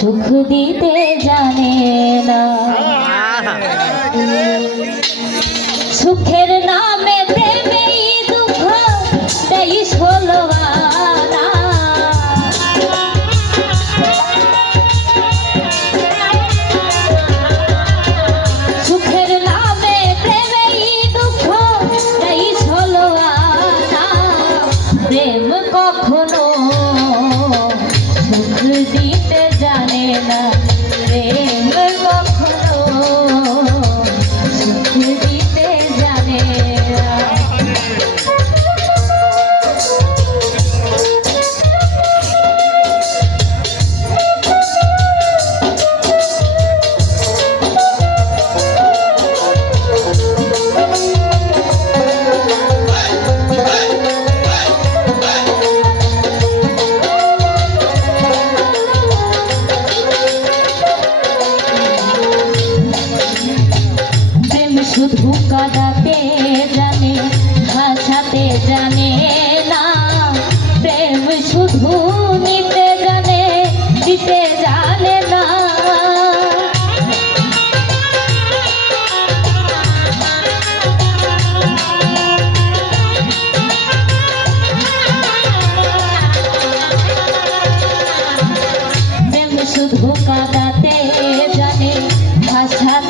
সুখ দিতে জানে না। সুখের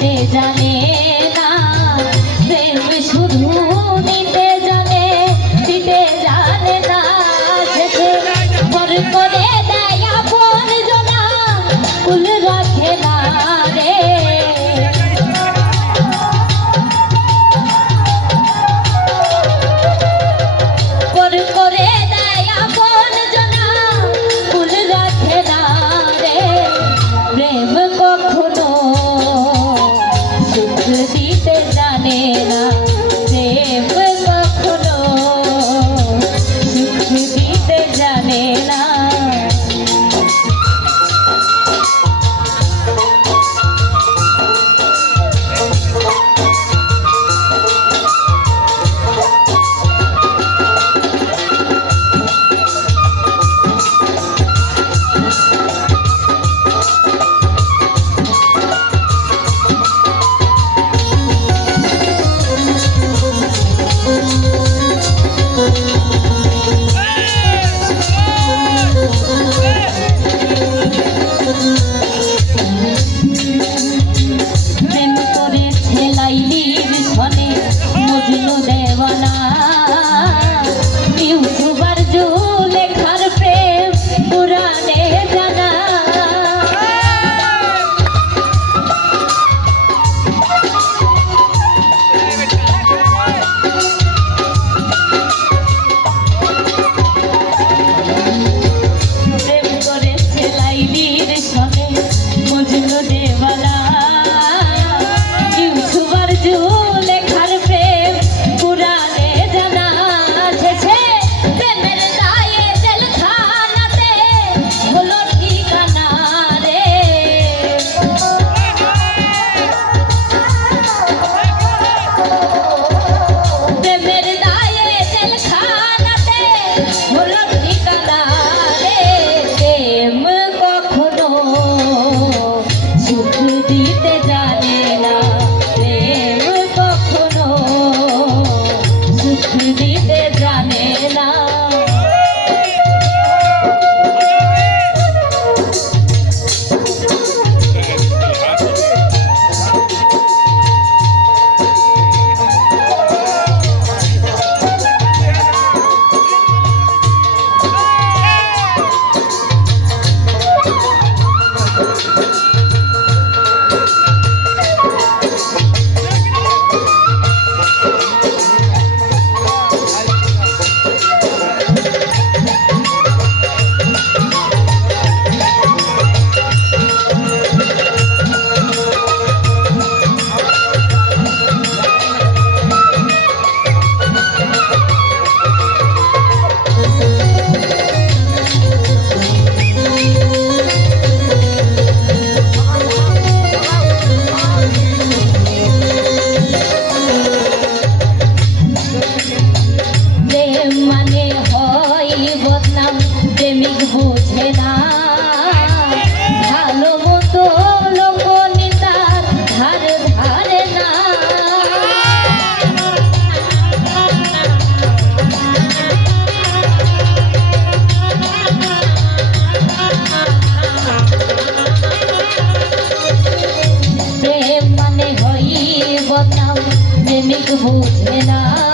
ভাষাতে জানে मिल बूझना